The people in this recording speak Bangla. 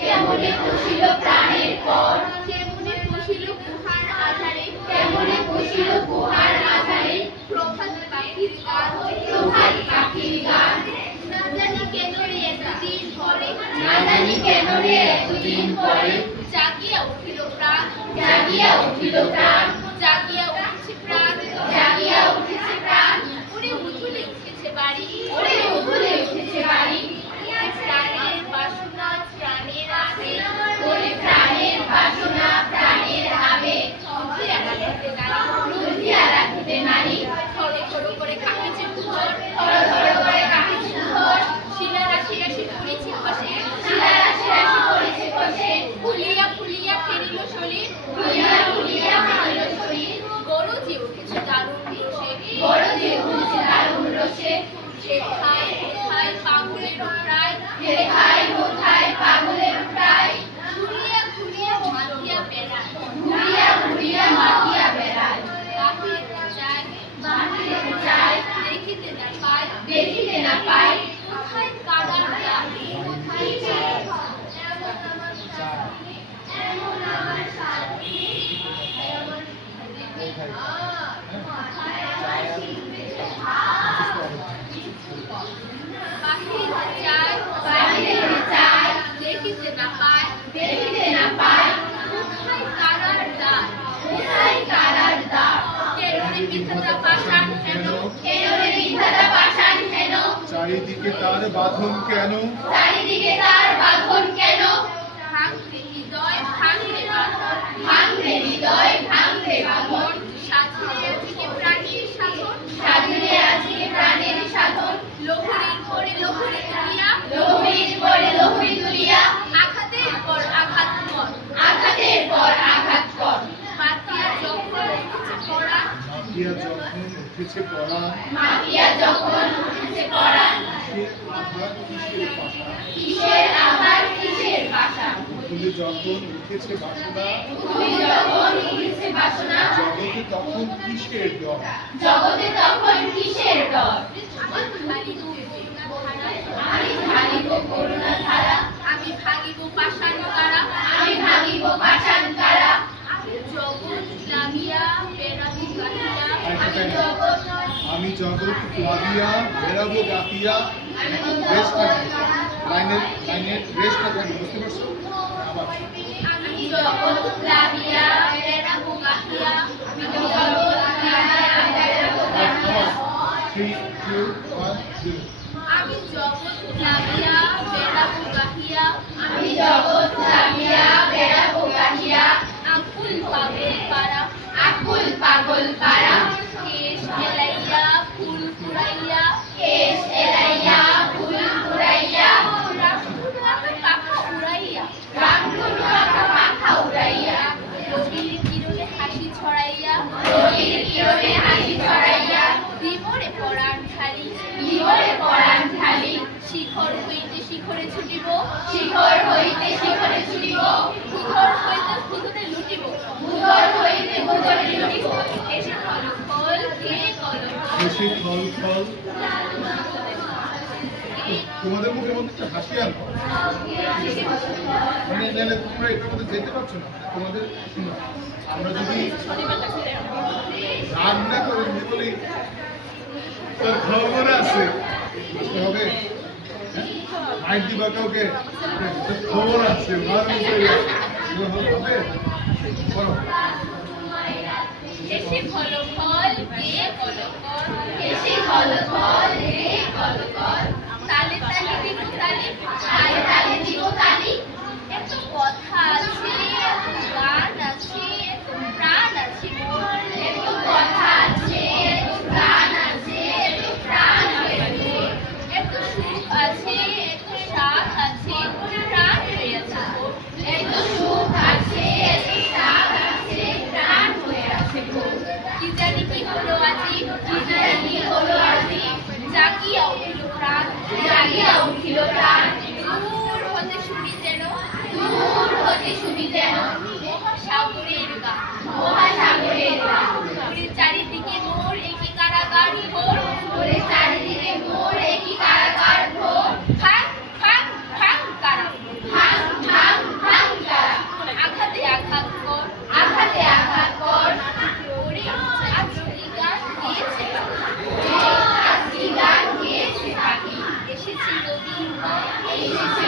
কেমনে পুষিল প্রাণের পর, কেমনে পুষিল গুহার আধারে, কেমনে পুষিল গুহার আধারে, প্রভাত পাখির গান, প্রভাত পাখির গান। না জানি কেন রে এতদিন পরে, না জানি কেন রে এতদিন পরে, জাগিয়া উঠিল প্রাণ, জাগিয়া উঠিল প্রাণ, জাগিয়া উঠেছে প্রাণ, জাগিয়া উঠেছে প্রাণ। ওরে উঠুলে উঠেছে বাড়ি, ওরে উঠুলে উঠেছে বাড়ি। প্রাণের বাসনা প্রাণের আবে, ওরে প্রাণের বাসনা প্রাণের আবে। লুঠিয়া রাখিতে নারী, লুঠিয়া রাখিতে নারী। থরো থরো করে কাঁপিছে ভুবন, থরো থরো করে কাঁপিছে ভুবন। শিলা রাশি রাশি পড়েছে খসে, শিলা রাশি রাশি পড়েছে খসে। ফুলিয়া ফুলিয়া ফেরিল শরীর, ফুলিয়া ফুলিয়া ফেরিল শরীর। গরজে উঠেছে দারুণ রোষে, গরজে উঠেছে দারুণ রোষে। কোথায় কোথায় পাগলের প্রায়, কোথায় কোথায় পাগলের প্রায়। ঘুরিয়া ঘুরিয়া মাতিয়া বেড়ায়, ঘুরিয়া ঘুরিয়া মাতিয়া বেড়ায়। বাহিরে যায়, বাহিরে যায়, দেখিতে না পায়, দেখিতে না পায়। কোথায় কাদার ডাক, কোথায় এমন আমার সাথী, এমন আমার সাথী, এমন মাথায় আমার শিখতে হাত। বাহিরে যায়, বাহিরে যায়, দেখিতে না পায়, দেখিতে না পায়। কোথায় কারার দ্বার, কোথায় কারার দ্বার। কেন রে বিধাতা পাষাণ হেন, কেন রে বিধাতা পাষাণ হেন। চারিদিকে তার বাঁধন কেন, চারিদিকে তার বাঁধন কেন। ভাঙরে হৃদয় ভাঙরে বাঁধন, ভাঙরে হৃদয় ভাঙরে বাঁধন। সাধিরে আজকে প্রাণীর সাধন, সাধিরে আজকে প্রাণের সাধন। লহরীর পরে লহরী তুলিয়া, লহরীর পরে লহরী তুলিয়া। আঘাতের পর আঘাত কর, আঘাতের পর আঘাত কর। মাতিয়া যখন উঠেছে পড়া, মাতিয়া যখন উঠেছে পড়া। মাতিয়া যখন উঠেছে পড়া। কিসের আধার কিসের কিসের পাশা, আধার কিসের পাশা। উঠলে যখন উঠেছে বাসনা, উঠলে যখন উঠেছে বাসনা। জগতে তখন কিসের ডর, জগতে তখন কিসের ডর। আমি ঢালিব করুণা ধারা, আমি ভাঙিব পাষাণ কারা, আমি ভাঙিব পাষাণ কারা। আমি জগৎ প্লাবিয়া বেড়াবো গাহিয়া, আমি জগৎ, আমি জগৎ প্লাবিয়া বেড়াবো গাহিয়া। রেস্ট থাকে, লাইনের লাইনের রেস্টটা থাকে, বুঝতে পারছো? আবার আমি জগৎ প্লাবিয়া বেড়াবো গাহিয়া, আমি জগৎ প্লাবিয়া বেড়াবো গাহিয়া। 3, 2, 1, 0। আমি জগৎ প্লাবিয়া বেড়াবো গাহিয়া, আমি জগৎ প্লাবিয়া বেড়াবো গাহিয়া। আকুল পাগল পাড়া, আকুল পাগল পাড়া। কেশ এলাইয়া ফুল কুড়াইয়া, কেশ এলাইয়া ফুল কুড়াইয়া। রামধনু আঁকা পাখা উড়াইয়া, রামধনু আঁকা পাখা উড়াইয়া। রবির কিরণে হাসি ছড়াইয়া, রবির কিরণে হাসি ছড়াইয়া। বিবরে পরাণ ঢালি, বিবরে পরাণ ঢালি। শিখর হইতে শিখরে ছুটিব, শিখর হইতে শিখরে ছুটিব। ভূধর হইতে ভূধরে লুটিব, ভূধর হইতে ভূধরে লুটিব। এসে ফল ফল কে কলম, এসে ফল ফল। তোমাদের মুখের মধ্যে একটা হাসি আনবো, মানে জানে তোমরা এটার মধ্যে যেতে পারছো না। তোমাদের আমরা যদি রান্না করে বলি তার খবর আছে, বুঝতে হবে। মাইক দিবা কাউকে, খবর আছে, মার মুখে হবে। বলো এসে ফল ফল কে কলম, এসে ফল ফল কে কলম। তালে তালে দিব তালি, তালে তালে দিব তালি। এত কথা আছে, এত গান আছে, এত প্রাণ আছে মোর। এত কথা আছে, এত গান আছে, এত প্রাণ আছে মোর। এত সুখ আছে, এত শাক আছে, প্রাণ হয়ে আছে মোর। এত সুখ আছে, এত শাক আছে, প্রাণ হয়ে আছে মোর। কি জানি কি হলো আজি, কি জানি কি হলো আজি। জাগিয়া উঠিল প্রাণ, জাগিয়া উঠিল এসেছে